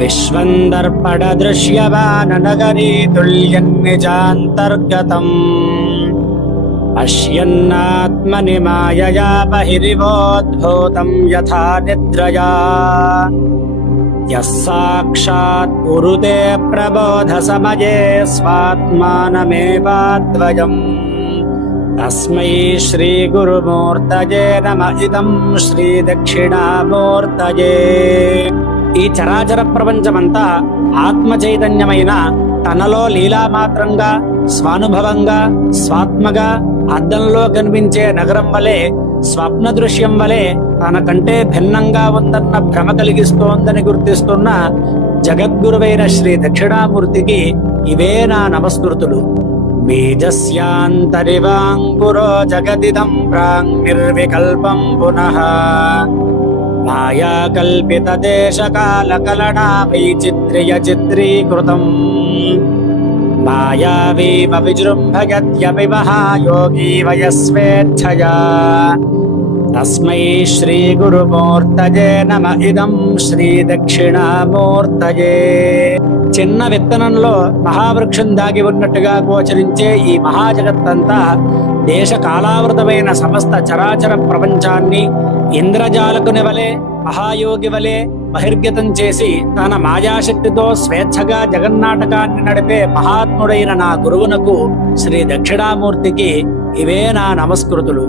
विश्वन्दर्पणदृश्यवाननगरी तुल्यन्निजान्तर्गतम् पश्यन्नात्मनि मायया बहिरिवोद्भूतम् यथा निद्रया यः साक्षात् उरुते प्रबोधसमये स्वात्मानमेवाद्वयम् तस्मै श्रीगुरुमूर्तये नम इदम् श्रीदक्षिणामूर्तये ఈ చరాచర ప్రపంచమంతా ఆత్మచైతన్యమైన తనలో లీలామాత్రంగా స్వానుభవంగా స్వాత్మగా అద్దంలో కనిపించే నగరం వలె స్వప్న దృశ్యం వలె తనకంటే భిన్నంగా ఉందన్న భ్రమ కలిగిస్తోందని గుర్తిస్తున్న జగద్గురువైన శ్రీ దక్షిణామూర్తికి ఇవే నా నమస్కృతులు. బీజస్యాంతరివాంకురో జగదిదం ప్రాంగ్నిర్వికల్పం పునః. మాయాకల్పితదేశకాలకలనా వైచిత్ర్య చిత్రీకృతం మాయావీవ విజృంభయత్యపి మహాయోగీ వయస్వేచ్ఛయా తస్మై శ్రీగురుమూర్తయే నమ ఇదం శ్రీ దక్షిణామూర్తయే చిన్న విత్తనంలో మహావృక్షం దాగి ఉన్నట్టుగా గోచరించే ఈ మహాజగత్తంతా దేశ కాలావృతమైన సమస్త చరాచర ప్రపంచాన్ని ఇంద్రజాలకుని వలె మహాయోగి వలె బహిర్గతం చేసి తన మాయాశక్తితో స్వేచ్ఛగా జగన్నాటకాన్ని నడిపే మహాత్ముడైన నా గురువునకు శ్రీ దక్షిణామూర్తికి ఇవే నా నమస్కృతులు.